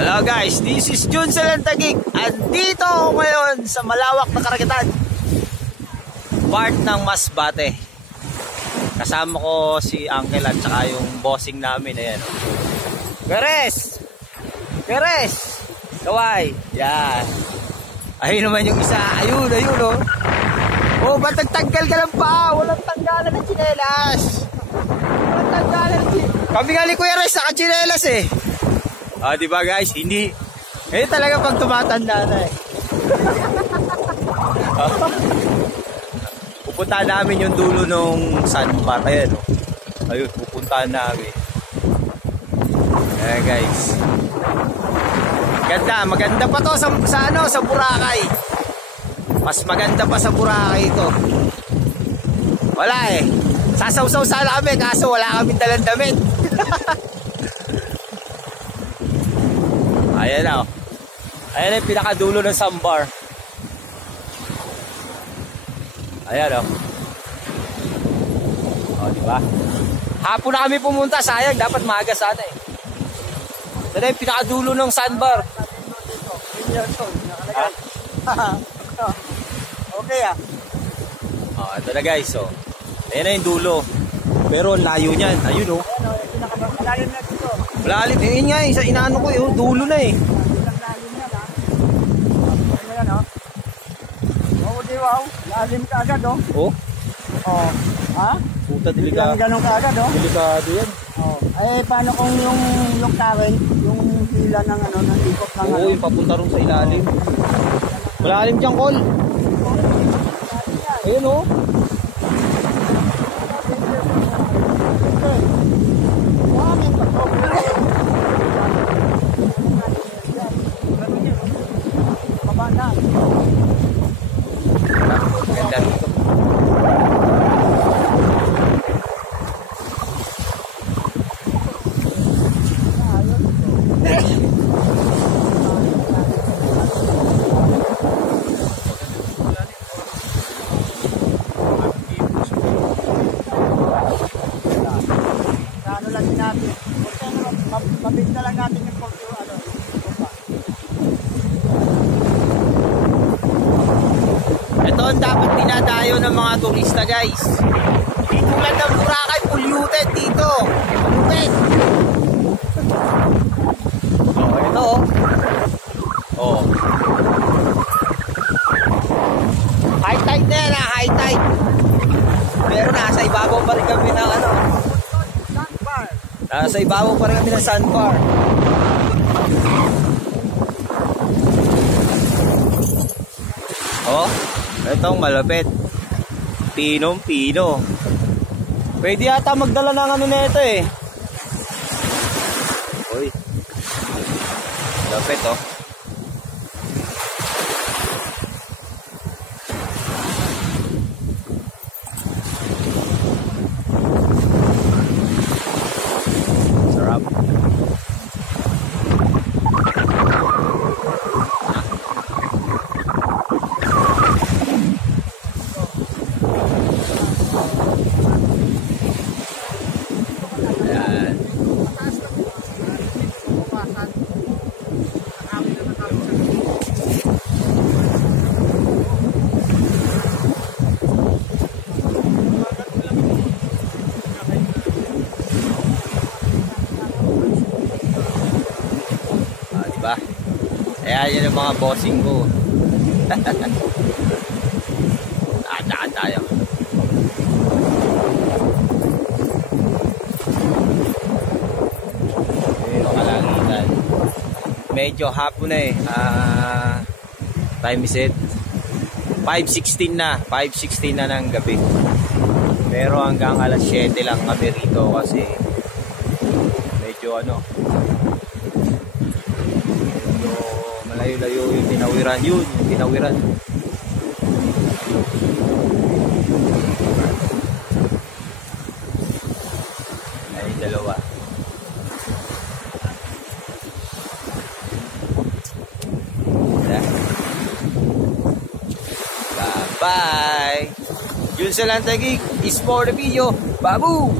Hello guys, this is Jun Salantagig. Andito ako ngayon sa malawak na karagatan, part ng Masbate. Kasama ko si Uncle at saka yung bossing namin. Ayan, Peres! Peres! Kaway! Yan. Ayun naman yung isa. Ayun oh. Oh, ba't nagtanggal ka lang pa? Walang tanggalan ng tsinelas. Walang tanggalan ng tsinelas. Kami nga ni Kuya Res, naka-tsinelas eh. Ah, di ba guys? Hindi. Eh talaga pag tumatanda na eh. Pupuntahan namin yung dulo nung sandbar. Ayan oh. Ayun, pupuntahan namin. Ayan guys. Maganda pa to sa Boracay. Mas maganda pa sa Boracay ito. Wala eh. Sasaw-saw sana kami kaso wala kaming dalang damit. Ayan na. Ayan yung pinakadulo ng sandbar. Ayan o. O, diba? Hapon na kami pumunta. Sayang, dapat maaga sana eh. Ayan yung pinakadulo ng sandbar. Okay ah. O, ito na guys. O. Ayan na yung dulo. Pero layo niyan. Ayun o. Malalim na dito. Malalim. Yun nga eh. Sa inaano ko eh. Dulo na eh. Wow, lalim ka agad oh. Oh? Oh. Ha? Puta, delikado. Ganun ka agad oh. Delikado yan. Oh. Eh, paano kung yung current, yung hila ng ano, ng ikot ng Oo, yung papunta rin sa ilalim. Malalim dyan, Col. Ayun oh. Mabanda. Ganda rito. Ano lang natin. Mabinta lang natin yung porto ano. Ito ang dapat dinadayo ng mga turista guys. Di tulad ng Boracay, polluted dito. Polluted. Oh, ito oh. Oh. High tide na yan ha, high tide. Pero nasa ibabaw pa rin kami ng ano. Sandbar. Nasa ibabaw pa rin kami ng sandbar. Oh. Itong malapit. Pinong-pino. Pwede yata magdala ng ano na ito eh. Uy. Malapit oh. Sarap. Diba? Kaya yan yung mga bossing ko. Daan tayo. Ito kalangitan. Medyo hapon na eh. Time is it 5:16 na. 5:16 na ng gabi. Pero hanggang alas 7 lang kami rito kasi medyo ano, malayo-layo yung tinawiran. Yun, yung tinawiran. Ay, dalawa. Bye-bye! Jun Salantagig is for the video. Babu!